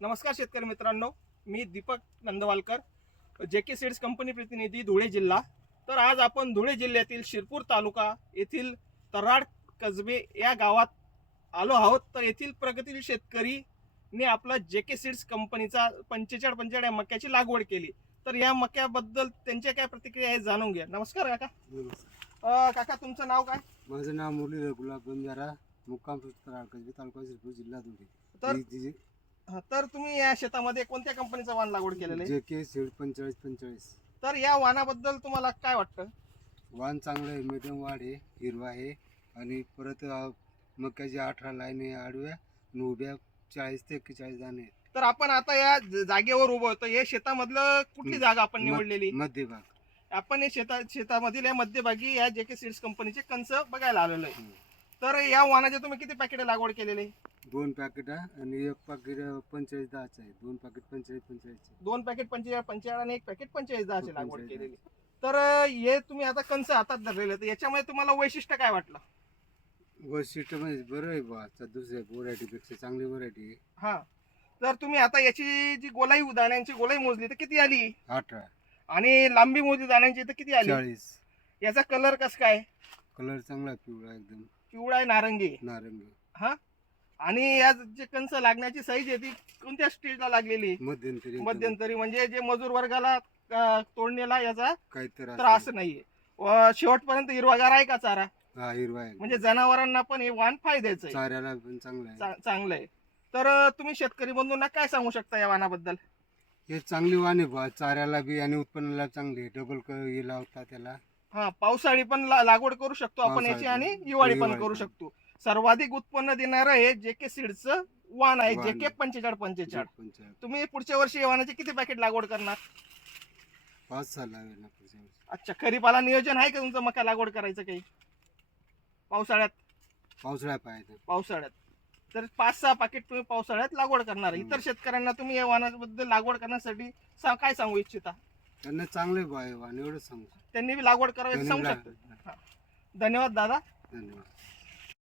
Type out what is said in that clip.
नमस्कार शेतकरी मित्रांनो, मी दीपक नंदवालकर, जेके सीड्स कंपनी प्रतिनिधी, धुळे जिल्हा। तर आज आपण धुळे जिल्ह्यातील शिरपूर तालुका येथील तराड कसबे या गावात आलो आहोत। तर येथील प्रगतीशील शेतकरी ने आपला जेके सीड्स कंपनीचा 45 या मक्याची लागवड केली। तर या मक्याबद्दल त्यांच्या काय प्रतिक्रिया आहे जाणून घ्या। नमस्कार काका। नमस्कार. काका तुमचं नाव काय? माझं नाव मुरलीधर गुलाब बंजारा, मुक्काम तराड कसबे, तालुका शिरपूर, जिल्हा धुळे. तर तुम्ही या शेतामध्ये कोणत्या कंपनीचा वाण लागवड केलेलं आहे? JK seed 4545. तर या वाणाबद्दल तुम्हाला काय वाटतं? वाण चांगलं आहे, मिडियम वाढ आहे, हिरवा आहे आणि परत मक्याची 18 लाईन आहे आडव्या आणि उभ्या 40 ते 41 दाणे आहेत. तर आपण आता या जागेवर उभं होतो, हे शेतामधलं कुठली जागा आपण निवडलेली? मध्यभाग. आपण हे शेतामधील या मध्यभागी या जेके सीड्स कंपनीचे कंस बघायला आलेलो आहे। तर या वाणाचे तुम्ही किती पॅकेट लागवड केलेले? 2 पॅकेट आणि 1 पॅकेट 45-10 आहे. 2 पॅकेट 45-45. 2 पॅकेट 45 आणि 1 पॅकेट 45-10 लागवड केलेली। तर हे तुम्ही आता कंस हातात धरलेले, तर याच्यामध्ये तुम्हाला वैशिष्ट्य काय वाटलं? वैशिष्ट्य म्हणजे बरं आहे बा, दुसऱ्या व्हरायटीपेक्षा चांगली व्हरायटी आहे. हा, तर तुम्ही आता याची जी गोलाई दाण्यांची गोलाई मोजली तर किती आली? 18. आणि लांबी मोजली दाण्यांची तर किती आली? 40. याचा कलर कसा काय? कलर चांगला पिवळा, एकदम पिवळा आहे, नारंगी? नारंगी. हा, आणि या जे कंस लागण्याची साईज आहे ती कोणत्या स्टेजला लागलेली? मध्यंतरी, म्हणजे जे मजूर वर्गाला तोडण्याला याचा काही त्रास नाहीये। शेवटपर्यंत हिरवागार आहे का चारा? हा, हिरवा आहे. म्हणजे जनावरांना पण हे वाण फायद्याचं आहे, चाऱ्याला पण चांगलं आहे. चांगलं आहे। तर तुम्ही शेतकरी बंधूंना काय सांगू शकता या वाणाबद्दल? हे चांगली वाण आहे बा, चाऱ्याला बी आणि उत्पन्नाला चांगली. डबल हे लावता त्याला. हा, पावसाळी पण लागवड करू शकतो आपण याची आणि हिवाळी पण करू शकतो। सर्वाधिक उत्पन्न देणारं हे जेके सीड्सचं वाण आहे, जेके 4545। तुम्ही पुढच्या वर्षी या वाणाचे किती पॅकेट लागवड करणार? 5 लावेल ना पुढच्या वर्षी. अच्छा, खरीपाला नियोजन आहे का तुमचं मका लागवड करायचं काही? पावसाळ्यात तर 5-6 पॅकेट तुम्ही पावसाळ्यात लागवड करणार। इतर शेतकऱ्यांना तुम्ही या वाणाबद्दल लागवड करण्यासाठी काय सांगू इच्छिता? त्यांना चांगले वाण एवढंच सांगू. त्यांनी लागवड करावी सांगू शकता। धन्यवाद दादा। धन्यवाद.